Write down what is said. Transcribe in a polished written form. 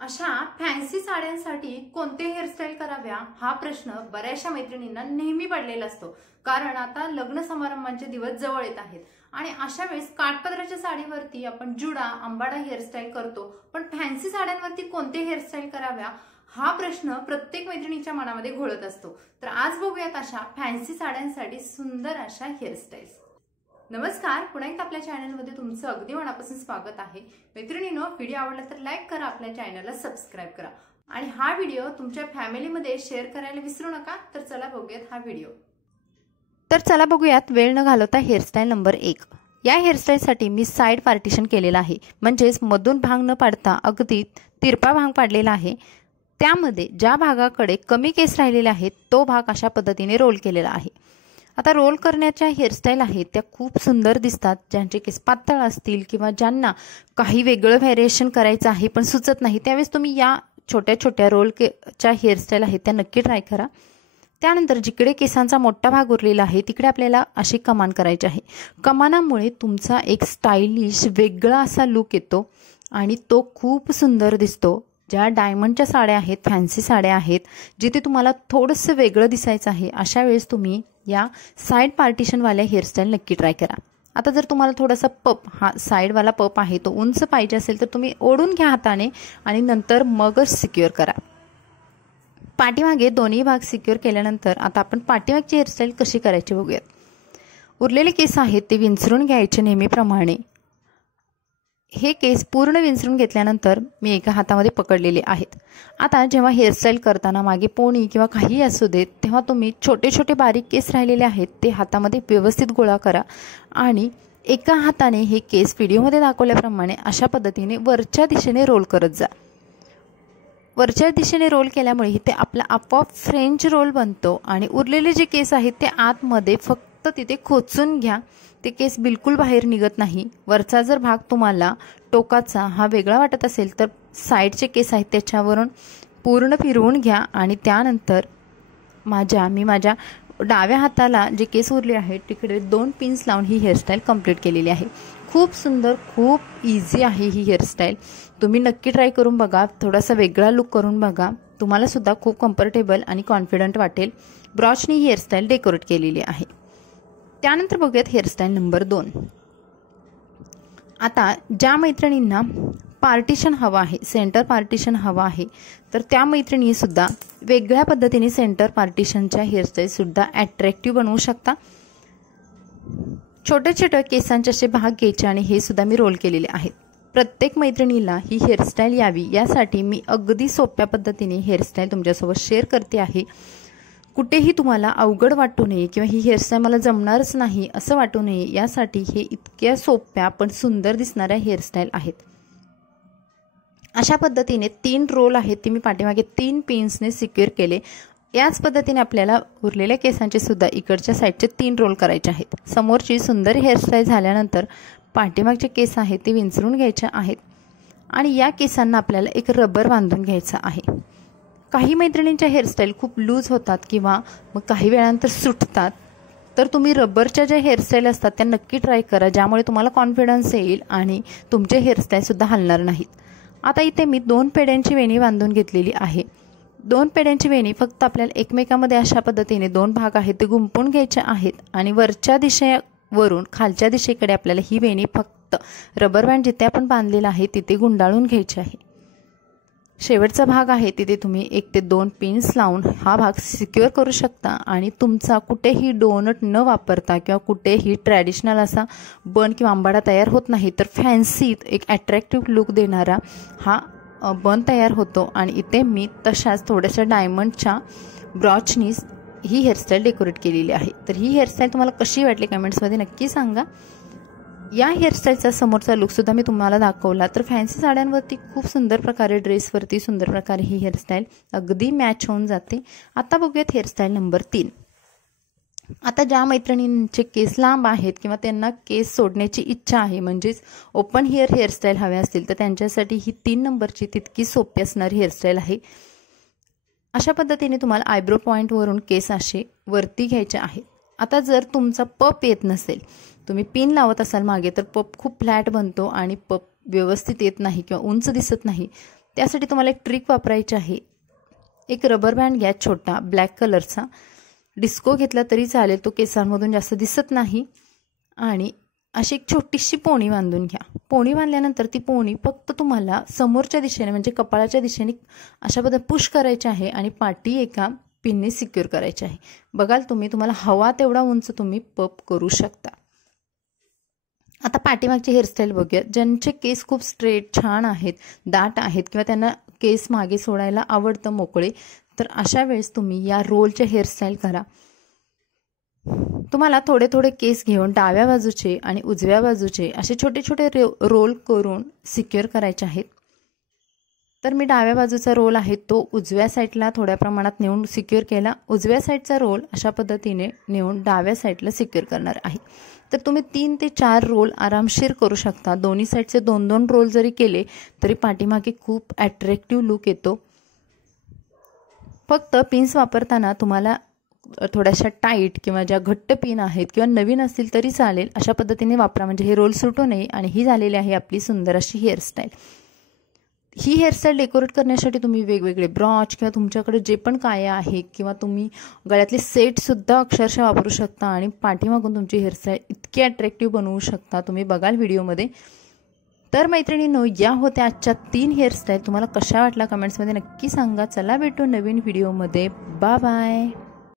अशा फॅन्सी साड्यांसाठी कोणते हेअरस्टाईल कराव्या हा प्रश्न बऱ्याचशा मैत्रिणींना नेहमी पडलेला असतो। कारण आता लग्न समारंभांचे दिवस जवळ येत आहेत आणि अशा वेळेस काठपदराच्या साडीवरती आपण जुडा अंबाडा हेअरस्टाईल करतो, पण फॅन्सी साड्यांवरती कोणते हेअरस्टाईल कराव्या हा प्रश्न प्रत्येक मैत्रिणीच्या मनामध्ये घोळत असतो। तर आज बघूयात अशा फॅन्सी साड्यांसाठी सुंदर अशा हेअरस्टाईल्स। नमस्कार, पुन्हा एकदा आपल्या चॅनलमध्ये तुमचं अगदी मनापासून स्वागत आहे। मैत्रिणींनो, व्हिडिओ आवडला तर लाईक करा, आपल्या चॅनलला सबस्क्राइब करा आणि हा व्हिडिओ तुमच्या फॅमिलीमध्ये शेअर करायला विसरू नका। तर चला बघूयात हा व्हिडिओ। वेळ न घालवता हेअरस्टाईल नंबर 1। या हेअरस्टाईलसाठी मी साइड पार्टिशन केलेला आहे, म्हणजेच मधून भाग न पाडता अगदी तिरपा भाग पाडलेला आहे। त्यामध्ये ज्या भागाकडे कमी केस राहिलेले आहेत तो भाग अशा पद्धतीने रोल केलेला आहे। आता रोल करण्याच्या हेअरस्टाईल आहेत त्या खूप सुंदर दिसतात। ज्यांचे केस पातळ असतील किंवा ज्यांना काही वेगळं व्हेरिएशन करायचं आहे पण सुचत नाही, त्यावेळेस तुम्ही या छोट्या छोट्या रोलच्या हेअरस्टाईल आहेत त्या नक्की ट्राय करा। त्यानंतर जिकडे केसांचा मोठा भाग उरलेला आहे तिकडे आपल्याला अशी कमान करायची आहे। कमानामुळे तुमचा एक स्टाइलिश वेगळा असा लुक येतो आणि तो खूप सुंदर दिसतो। ज्या डायमंडच्या साड्या आहेत, फॅन्सी साड्या आहेत, जिथे तुम्हाला थोडंसं वेगळं दिसायचं आहे, अशा वेळेस तुम्ही या साइड पार्टिशनवाल्या हेअरस्टाईल नक्की ट्राय करा। आता जर तुम्हाला थोडासा पप, हा साइडवाला पप आहे तो उंच पाहिजे असेल तर तुम्ही ओढून घ्या हाताने आणि नंतर मगच सिक्युअर करा। पाठीमागे दोन्ही भाग सिक्युअर केल्यानंतर आता आपण पाठीमागची हेअरस्टाईल कशी करायची बघूयात। उरलेले केस आहेत ते विंचरून घ्यायचे नेहमीप्रमाणे। हे केस पूर्ण विंचरून घेतल्यानंतर मी एका हातामध्ये पकडलेले आहेत। आता जेव्हा हेअरस्टाईल करताना मागे पोणी किंवा काही असू देत तेव्हा तुम्ही छोटे छोटे बारीक केस राहिलेले आहेत ते हातामध्ये व्यवस्थित गोळा करा आणि एका हाताने हे केस व्हिडिओमध्ये दाखवल्याप्रमाणे अशा पद्धतीने वरच्या दिशेने रोल करत जा। वरच्या दिशेने रोल केल्यामुळे इथे आपला आपोआप फ्रेंच रोल बनतो आणि उरलेले जे केस आहेत ते आतमध्ये फक्त तिथे खोचून घ्या। ते केस बिलकुल बाहेर निघत नाही। वरचा जर भाग तुम्हाला टोकाचा हा वेगळा वाटत असेल तर साईडचे केस आहेत त्याच्यावरून पूर्ण फिरवून घ्या आणि त्यानंतर मी माझ्या डाव्या हाताला जे केस उरले आहेत तिकडे 2 पिन्स लावून ही हेअरस्टाईल कंप्लीट केलेली आहे। खूप सुंदर, खूप इझी आहे ही हेअरस्टाईल। तुम्ही नक्की ट्राय करून बघा, थोडासा वेगळा लुक करून बघा, तुम्हाला सुद्धा खूप कम्फर्टेबल आणि कॉन्फिडंट वाटेल। ब्रॉचनी ही हेअरस्टाईल डेकोरेट केलेली आहे। त्यानंतर बघूयात हेअरस्टाईल नंबर 2। आता ज्या मैत्रिणींना पार्टिशन हवा आहे, सेंटर पार्टिशन हवा आहे, तर त्या मैत्रिणी सुद्धा वेगळ्या पद्धतीने सेंटर पार्टिशनच्या हेअरस्टाईल सुद्धा अट्रॅक्टिव्ह बनवू शकता। छोटे छोटे केसांचे असे भाग घ्यायचे आणि हे सुद्धा मी रोल केलेले आहेत। प्रत्येक मैत्रिणीला ही हेअरस्टाईल यावी यासाठी मी अगदी सोप्या पद्धतीने हेअरस्टाईल तुमच्यासोबत शेअर करते आहे। कुठेही तुम्हाला अवघड वाटू नये किंवा ही हेअरस्टाईल मला जमणारच नाही असं वाटू नये यासाठी हे इतक्या सोप्या पण सुंदर दिसणाऱ्या हेअरस्टाईल आहेत। अशा पद्धतीने 3 रोल आहेत ते मी पाठीमागे 3 पिन्सने सिक्युअर केले। याच पद्धतीने आपल्याला उरलेल्या केसांचे सुद्धा इकडच्या साईडचे 3 रोल करायचे आहेत। समोरची सुंदर हेअरस्टाईल झाल्यानंतर पाठीमागचे केस आहेत ते विंचरून घ्यायचे आहेत आणि या केसांना आपल्याला एक रबर बांधून घ्यायचा आहे। काही मैत्रिणींच्या हेअरस्टाईल खूप लूज होतात किंवा मग काही वेळानंतर सुटतात, तर तुम्ही रबरच्या ज्या हेअरस्टाईल असतात त्या नक्की ट्राय करा, ज्यामुळे तुम्हाला कॉन्फिडन्स येईल आणि तुमचे हेअरस्टाईल सुद्धा हलणार नाहीत। आता इथे मी 2 पेड्यांची वेणी बांधून घेतलेली आहे। 2 पेड्यांची वेणी फक्त आपल्याला एकमेकांमध्ये अशा पद्धतीने 2 भाग आहेत ते गुंफून घ्यायचे आहेत आणि वरच्या दिशेवरून खालच्या दिशेकडे आपल्याला ही वेणी फक्त रबर बँड जिथे आपण बांधलेला आहे तिथे गुंडाळून घ्यायची आहे। शेवटचा भाग आहे तिथे तुम्ही 1 ते 2 पिन्स लावून हा भाग सिक्युअर करू शकता आणि तुमचा कुठेही डोनट न वापरता किंवा कुठेही ट्रॅडिशनल असा बन किंवा आंबाडा तयार होत नाही, तर फॅन्सी एक अट्रॅक्टिव्ह लुक देणारा हा बन तयार होतो। आणि इथे मी तशाच थोड्याशा डायमंडच्या ब्रॉचनी ही हेअरस्टाईल डेकोरेट केलेली आहे। तर ही हेअरस्टाईल तुम्हाला कशी वाटली कमेंट्समध्ये नक्की सांगा। या हेअरस्टाईलचा समोरचा लुक सुद्धा मी तुम्हाला दाखवला। तर फॅन्सी साड्यांवरती खूप सुंदर प्रकारे, ड्रेसवरती सुंदर प्रकारे ही हेअरस्टाईल अगदी मॅच होऊन जाते। आता बघूयात हेअरस्टाईल नंबर 3। आता ज्या मैत्रिणींचे केस लांब आहेत किंवा त्यांना केस सोडण्याची इच्छा आहे, म्हणजेच ओपन हेअरस्टाईल हव्या असतील, तर त्यांच्यासाठी ही 3 नंबरची तितकी सोपी असणारी हेअरस्टाईल आहे। अशा पद्धतीने तुम्हाला आयब्रो पॉईंटवरून केस असे वरती घ्यायचे आहेत। आता जर तुमचा पप येत नसेल, तुम्ही पिन लावत असाल मागे, तर पप खूप फ्लॅट बनतो आणि पप व्यवस्थित येत नाही किंवा उंच दिसत नाही, त्यासाठी तुम्हाला एक ट्रिक वापरायची आहे. एक रबर बँड घ्या छोटा ब्लॅक कलरचा, डिस्को घेतला तरी चालेल, तो केसांमधून जास्त दिसत नाही. आणि अशी एक छोटीशी पोणी बांधून घ्या. पोणी बांधल्यानंतर ती पोणी फक्त तुम्हाला समोरच्या दिशेने म्हणजे कपाळाच्या दिशेने अशा पद्धतीने पुश करायची आहे आणि पाठी एका पिनने सिक्युअर करायची आहे. बघाल तुम्हाला हवा तेवढा उंच तुम्ही पप करू शकता. आता पाठीमागची हेअरस्टाईल बघूया. ज्यांचे केस खूप स्ट्रेट छान आहेत, दाट आहेत किंवा त्यांना केस मागे सोडायला आवडतं मोकळे, तर अशा वेळेस तुम्ही या रोलचे हेअरस्टाईल करा. तुम्हाला थोडे थोडे केस घेऊन डाव्या बाजूचे आणि उजव्या बाजूचे असे छोटे छोटे रोल करून सिक्युअर करायचे आहेत. तर मी डाव्या बाजूचा रोल आहे तो उजव्या साईडला थोड्या प्रमाणात नेऊन सिक्युअर केला. उजव्या साईडचा रोल अशा पद्धतीने नेऊन डाव्या साईडला सिक्युअर करणार आहे. तर तुम्ही 3 ते 4 रोल आरामशीर करू शकता. दोन्ही साईडचे 2-2 रोल जरी केले तरी पाठीमागे खूप अट्रॅक्टिव्ह लुक येतो. फक्त पिन्स वापरताना तुम्हाला थोड्याशा टाईट किंवा ज्या घट्ट पिन आहेत किंवा नवीन असतील तरी चालेल अशा पद्धतीने वापरा, म्हणजे हे रोल सुटू नये. आणि ही झालेली आहे आपली सुंदर अशी हेअरस्टाईल. ही हेअरस्टाईल डेकोरेट करण्यासाठी तुम्ही वेगवेगळे ब्रॉच किंवा तुमच्याकडे जे पण काय आहे किंवा तुम्ही गळ्यातले सेटसुद्धा अक्षरशः वापरू शकता आणि पाठीमागून तुमची हेअरस्टाईल इतकी अट्रॅक्टिव्ह बनवू शकता. तुम्ही बघाल व्हिडिओमध्ये. तर मैत्रिणींनो, या होत्या आजच्या 3 हेअरस्टाईल. तुम्हाला कशा वाटला कमेंट्समध्ये नक्की सांगा. चला भेटू नवीन व्हिडिओमध्ये. Bye bye.